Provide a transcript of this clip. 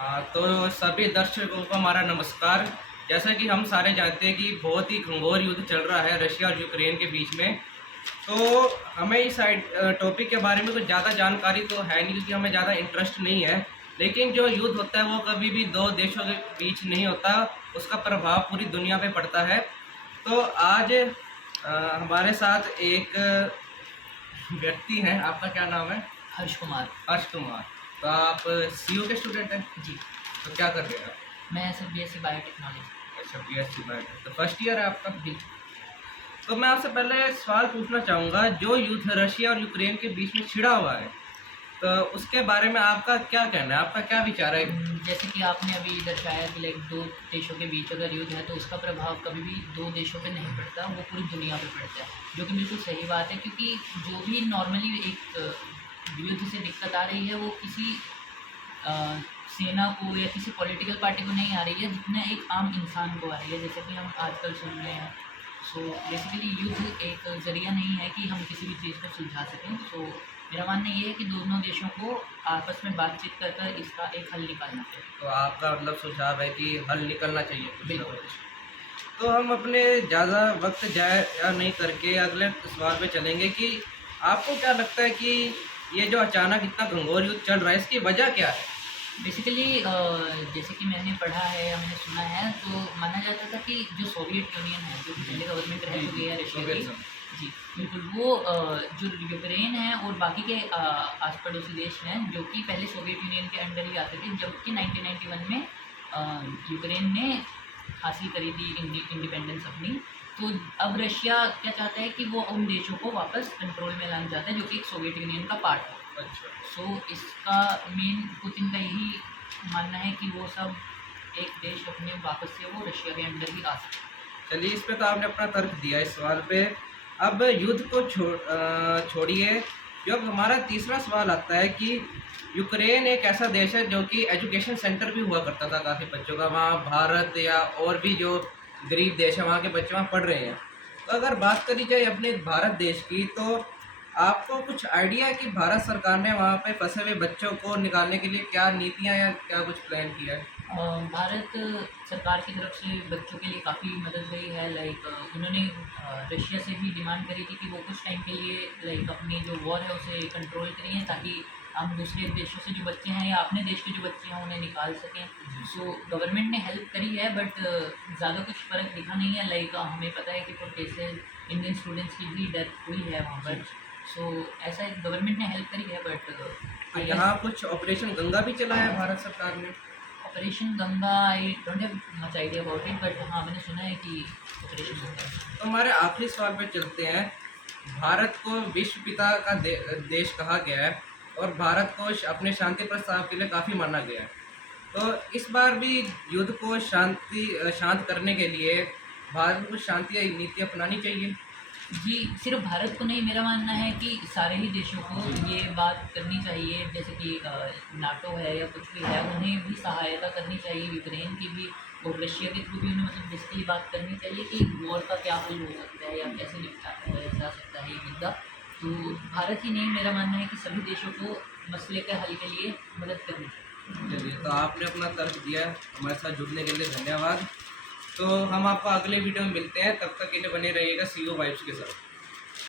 तो सभी दर्शकों को हमारा नमस्कार। जैसा कि हम सारे जानते हैं कि बहुत ही घंघोर युद्ध चल रहा है रशिया और यूक्रेन के बीच में। तो हमें इस टॉपिक के बारे में कुछ ज़्यादा जानकारी तो है नहीं, क्योंकि हमें ज़्यादा इंटरेस्ट नहीं है। लेकिन जो युद्ध होता है वो कभी भी दो देशों के बीच नहीं होता, उसका प्रभाव पूरी दुनिया पे पड़ता है। तो आज हमारे साथ एक व्यक्ति हैं। आपका क्या नाम है? हर्ष कुमार। हर्ष कुमार। तो आप सीयू के स्टूडेंट हैं? जी। तो क्या कर रहे हैं आप? मैं सर बीएससी बायोटेक्नोलॉजी। अच्छा, बीएससी बायोटेक। तो फर्स्ट ईयर है आपका? जी। तो मैं आपसे पहले सवाल पूछना चाहूँगा, जो युद्ध रशिया और यूक्रेन के बीच में छिड़ा हुआ है, तो उसके बारे में आपका क्या कहना है, आपका क्या विचार है? जैसे कि आपने अभी दर्शाया कि लाइक दो देशों के बीच अगर युद्ध है तो उसका प्रभाव कभी भी दो देशों पे नहीं पड़ता, वो पूरी दुनिया पे पड़ता है, जो कि बिल्कुल सही बात है। क्योंकि जो भी नॉर्मली एक युद्ध से दिक्कत आ रही है वो किसी सेना को या किसी पॉलिटिकल पार्टी को नहीं आ रही है, जितना एक आम इंसान को आ रही है, जैसे कि हम आजकल सुन रहे हैं। सो बेसिकली युद्ध एक ज़रिया नहीं है कि हम किसी भी चीज़ को सुलझा सकें। सो मेरा मानना ये है कि दोनों देशों को आपस में बातचीत कर कर इसका एक हल निकालना चाहिए। तो आपका मतलब सुझाव है कि हल निकलना चाहिए कुछ ना बिल्कुल। कुछ। तो हम अपने ज़्यादा वक्त ज़ाया नहीं करके अगले सवाल पे चलेंगे कि आपको क्या लगता है कि ये जो अचानक इतना घंघोर युद्ध चल रहा है, इसकी वजह क्या है? बेसिकली जैसे कि मैंने पढ़ा है या मैंने सुना है, तो माना जाता था कि जो सोवियत यूनियन है, जो पहले गवर्नमेंट रह चुकी है रशिया की, जी बिल्कुल, वो जो यूक्रेन है और बाकी के आस पड़ोसी देश हैं जो कि पहले सोवियत यूनियन के अंडर ही आते थे, जबकि 1991 में यूक्रेन ने हासिल करी थी इंडिपेंडेंस अपनी। तो अब रशिया क्या चाहता है कि वो उन देशों को वापस कंट्रोल में लाना चाहता है, जो कि एक सोवियत यूनियन का पार्ट है। अच्छा। सो इसका मेन पुतिन का यही मानना है कि वो सब एक देश अपने वापस से वो रशिया के अंडर ही आ सके। चलिए, इस पे तो आपने अपना तर्क दिया इस सवाल पे। अब युद्ध को छोड़िए, जब हमारा तीसरा सवाल आता है कि यूक्रेन एक ऐसा देश है जो कि एजुकेशन सेंटर भी हुआ करता था काफ़ी बच्चों का, वहाँ भारत या और भी जो गरीब देश है वहाँ के बच्चे वहाँ पढ़ रहे हैं। तो अगर बात करी जाए अपने भारत देश की, तो आपको कुछ आइडिया है कि भारत सरकार ने वहाँ पे फंसे हुए बच्चों को निकालने के लिए क्या नीतियाँ या क्या कुछ प्लान किया है? भारत सरकार की तरफ से बच्चों के लिए काफ़ी मदद रही है। लाइक उन्होंने रशिया से भी डिमांड करी थी कि वो कुछ टाइम के लिए लाइक अपनी जो वॉर है उसे कंट्रोल करें, ताकि हम दूसरे देशों से जो बच्चे हैं या अपने देश के जो बच्चे हैं उन्हें निकाल सकें। सो गवर्नमेंट ने हेल्प करी है, बट ज़्यादा कुछ फ़र्क दिखा नहीं है। लाइक हमें पता है कि कुछ केसेज इंडियन स्टूडेंट्स की भी डेथ हुई है वहाँ पर। सो ऐसा गवर्नमेंट ने हेल्प करी है, बट यहाँ कुछ ऑपरेशन गंगा भी चलाया है भारत सरकार ने। Operation Ganga I don't have much idea about it, but हाँ मैंने सुना है कि ऑपरेशन गंगा। तो हमारे आखिरी सवाल पे चलते हैं। भारत को विश्व पिता का देश कहा गया है और भारत को अपने शांति प्रस्ताव के लिए काफ़ी माना गया है। तो इस बार भी युद्ध को शांत करने के लिए भारत को शांति नीति अपनानी चाहिए। जी, सिर्फ भारत को नहीं, मेरा मानना है कि सारे ही देशों को ये बात करनी चाहिए, जैसे कि नाटो है या कुछ भी है, उन्हें भी सहायता करनी चाहिए, यूक्रेन की भी और रशिया के थ्रू भी उन्हें मतलब बेसिकली बात करनी चाहिए कि वॉर का क्या हल हो सकता है या कैसे निपटा जा सकता है ये मुद्दा। तो भारत ही नहीं, मेरा मानना है कि सभी देशों को मसले के हल के लिए मदद करनी चाहिए। चलिए, तो आपने अपना तर्क दिया, हमारे साथ जुड़ने के लिए धन्यवाद। तो हम आपको अगले वीडियो में मिलते हैं, तब तक के लिए बने रहिएगा सीयू वाइब्स के साथ।